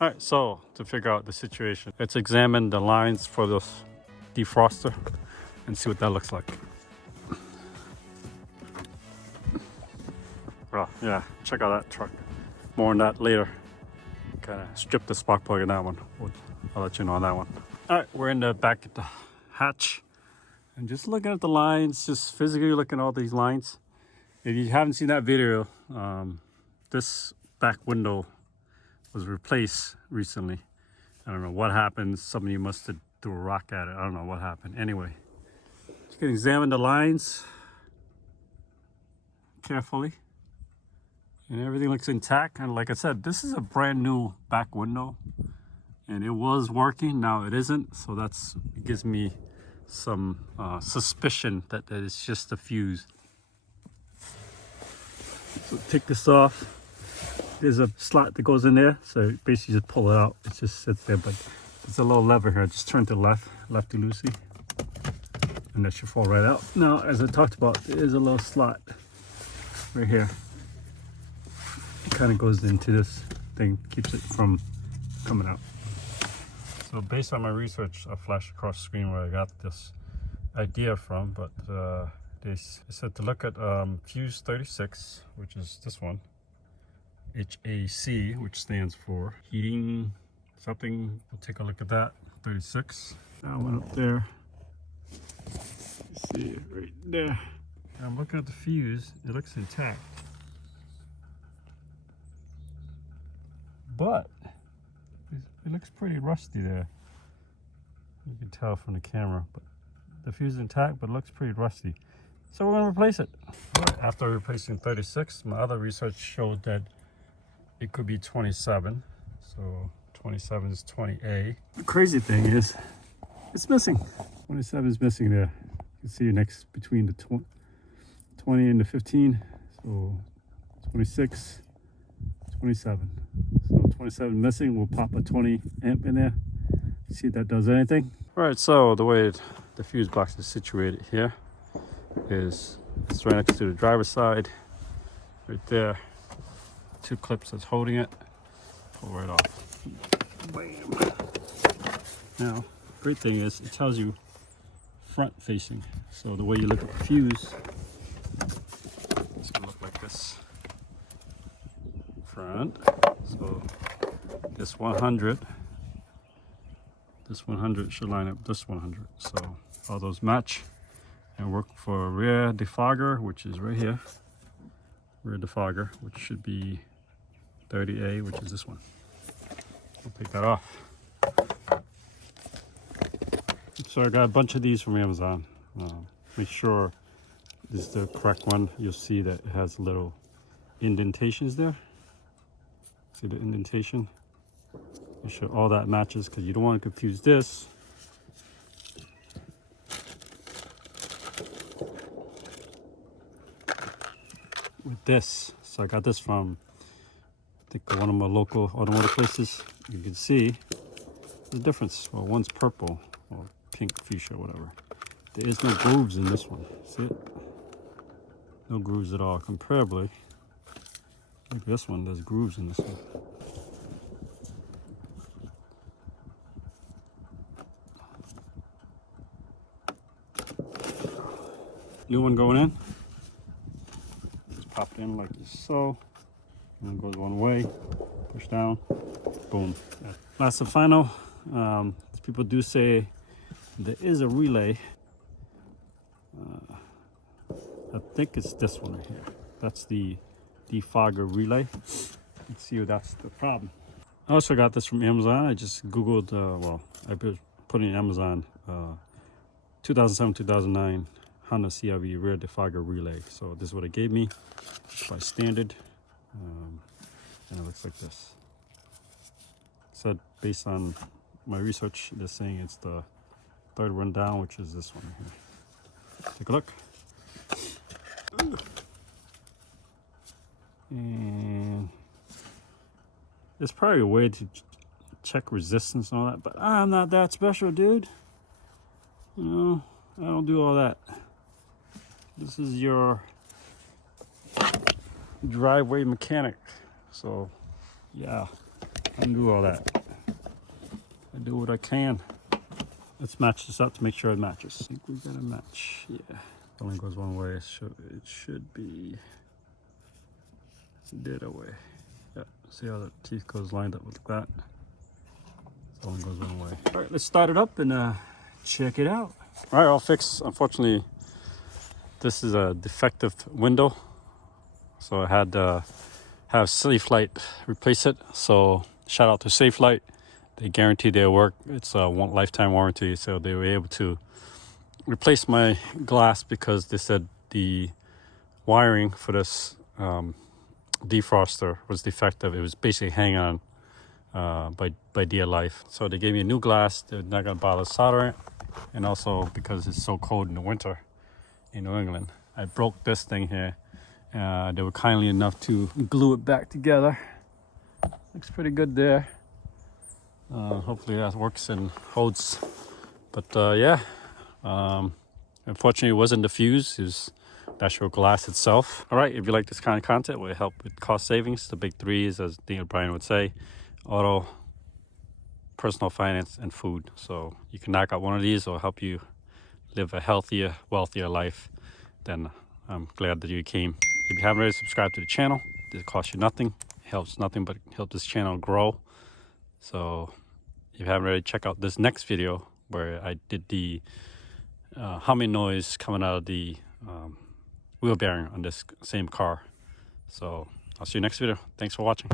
All right, so to figure out the situation, let's examine the lines for this defroster and see what that looks like. Well, yeah, check out that truck. More on that later. Kind of strip the spark plug in that one. I'll let you know on that one. All right, we're in the back at the hatch and just looking at the lines, just physically looking at all these lines. If you haven't seen that video, this back window was replaced recently. I don't know what happened. Somebody must have threw a rock at it. I don't know what happened. Anyway, you can examine the lines carefully. And everything looks intact. And like I said, this is a brand new back window. And it was working, now it isn't. So it gives me some suspicion that it's just a fuse. So take this off. There's a slot that goes in there, so basically just pull it out. It just sits there, but there's a little lever here. Just turn to the left, lefty-loosey, and that should fall right out. Now, as I talked about, there is a little slot right here. It kind of goes into this thing, keeps it from coming out. So based on my research, I'll flash across the screen where I got this idea from, but they said to look at fuse 36, which is this one. HAC, which stands for heating something. We'll take a look at that. 36. That one up there. See it right there. I'm looking at the fuse. It looks intact, but it looks pretty rusty there. You can tell from the camera, but the fuse is intact, but it looks pretty rusty. So we're gonna replace it. All right, after replacing 36, my other research showed that it could be 27, so 27 is 20A. The crazy thing is, it's missing. 27 is missing there. You can see next between the 20 and the 15, so 26, 27. So 27 missing, we'll pop a 20 amp in there. See if that does anything. All right, so the way the fuse box is situated here is it's right next to the driver's side, right there. 2 clips that's holding it. Pull right off. Bam. Now, great thing is it tells you front facing. So the way you look at the fuse, it's gonna look like this. Front. So this 100 should line up this 100. So all those match and work for a rear defogger, which is right here. Rear defogger, which should be 30A, which is this one. I'll take that off. So I got a bunch of these from Amazon. Make sure this is the correct one. You'll see that it has little indentations there. See the indentation? Make sure all that matches, because you don't want to confuse this with this. So I got this from, I think, one of my local automotive places. You can see the difference. Well, one's purple or pink fuchsia, whatever. There is no grooves in this one. See it? No grooves at all. Comparably, like this one, there's grooves in this one. New one going in. Just pop it in like so. And then goes one way. Push down. Boom. Last and final. People do say there is a relay. I think it's this one right here. That's the defogger relay. Let's see if that's the problem. I also got this from Amazon. I just Googled, I put in Amazon 2007-2009 Honda CR-V rear defogger relay. So this is what it gave me by standard. And it looks like this. So based on my research, they're saying it's the third one down, which is this one right here. Take a look. And there's probably a way to check resistance and all that, but I'm not that special, dude. You know, I don't do all that. This is your driveway mechanic. So yeah, undo all that. I do what I can. Let's match this up to make sure it matches. I think we got a match. Yeah, it only goes one way. It should be the other way. Yeah, see how the teeth goes lined up with that. It only goes one way. All right, let's start it up and check it out. All right, all fixed. Unfortunately, this is a defective window, so I had to have SafeLight replace it. So shout out to SafeLight. They guarantee their work. It's a lifetime warranty, so they were able to replace my glass because they said the wiring for this defroster was defective. It was basically hanging on by dear life. So they gave me a new glass. They're not gonna bother soldering it, and also because it's so cold in the winter in New England, I broke this thing here. They were kindly enough to glue it back together. Looks pretty good there. Hopefully that works and holds. But yeah, unfortunately it wasn't the fuse, it was the actual glass itself. All right, if you like this kind of content, will help with cost savings. The big three is, as Dean O'Brien would say, auto, personal finance, and food. So you can knock out one of these, or help you live a healthier, wealthier life. Then I'm glad that you came. If you haven't already subscribed to the channel, it costs you nothing. It helps nothing but help this channel grow. So if you haven't already, check out this next video where I did the humming noise coming out of the wheel bearing on this same car. So I'll see you next video. Thanks for watching.